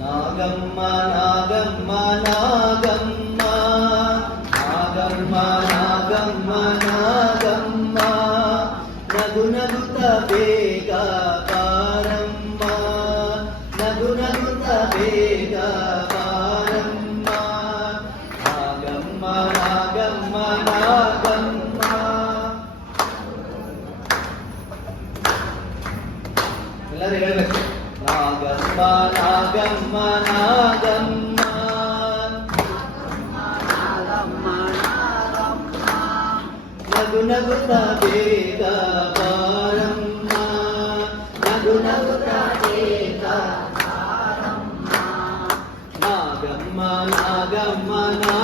నాగమ్మ నాగమ్మ నాగమ్మ. నాగమ్మ నాగమ్మ నాగమ్మ. నగు నగుత వేగ పారమ్మ నగు వేగ పారమ్మ నాగమ్మ నాగమ్మ నగు నగుత వేద వారమ్మ నగు నగుత వేద నాగమ్మ నాగమ్మ నా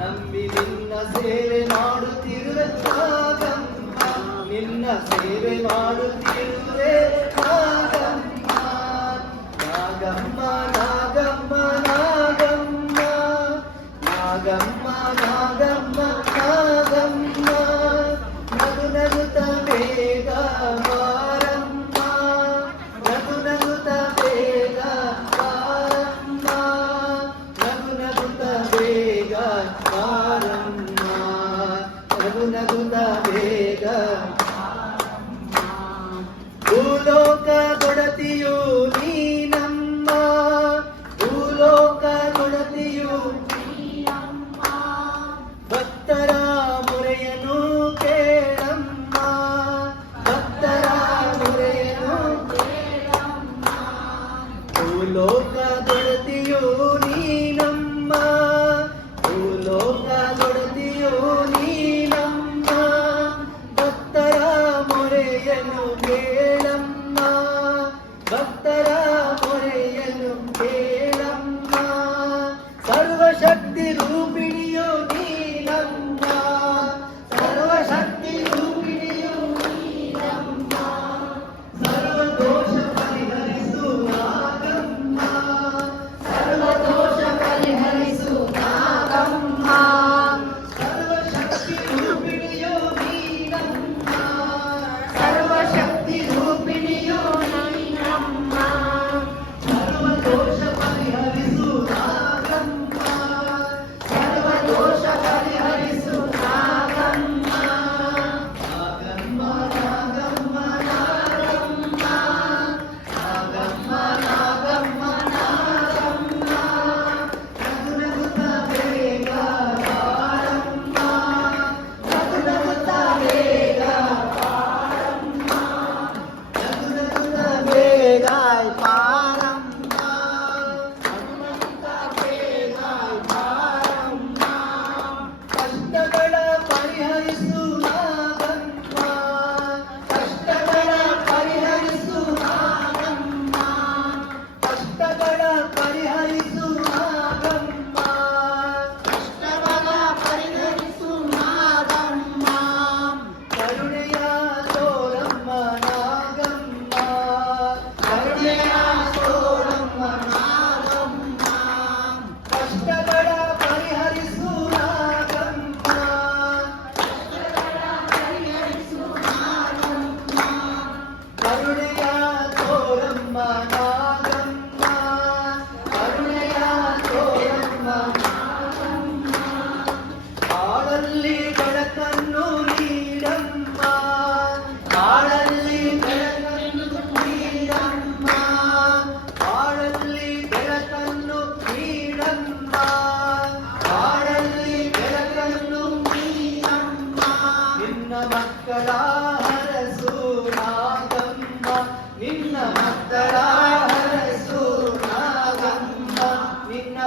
ನಂಬಿ ನಿನ್ನ ಸೇವೆ ಮಾಡುತ್ತಿರುವೆ ನಾಗಮ್ಮ ನಿನ್ನ ಸೇವೆ ಮಾಡುತ್ತಿರುವೆ ನಾಗಮ್ಮ ನಾಗಮ್ಮ ನಾಗಮ್ಮ ನಾಗಮ್ಮ ನಾಗಮ್ಮ ನಾಗಮ್ಮ ನಾಗಮ್ಮ ನಗು ನಗುತ್ತ ಬೇಗ ಬಾ రఘునదుదా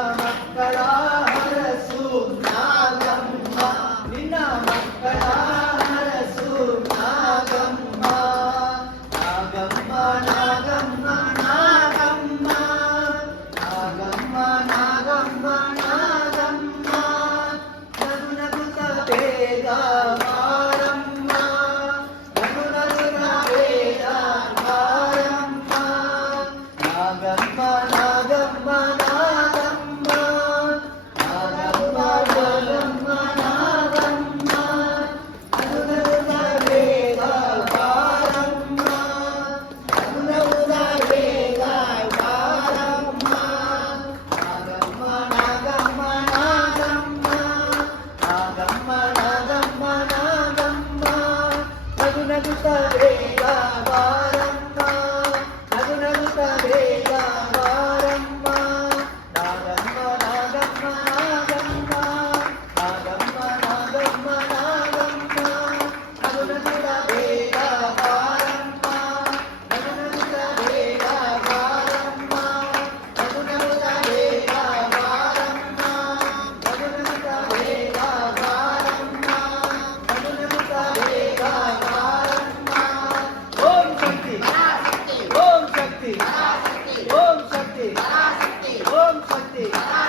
ಮಕ್ಕಳ ಹರಸು ನಾಗಮ್ಮ ನಿನ್ನ ಮಕ್ಕಳ ಹರಸು ನಾಗಮ್ಮ ನಾಗಮ್ಮ ನಾಗಮ್ಮ ನಾಗಮ್ಮ ನಾಗಮ್ಮ ನಾಗಮ್ಮ ನಾಗಮ್ಮ ನಗು ನಗುತ್ತ ಬೇಗ Thank you.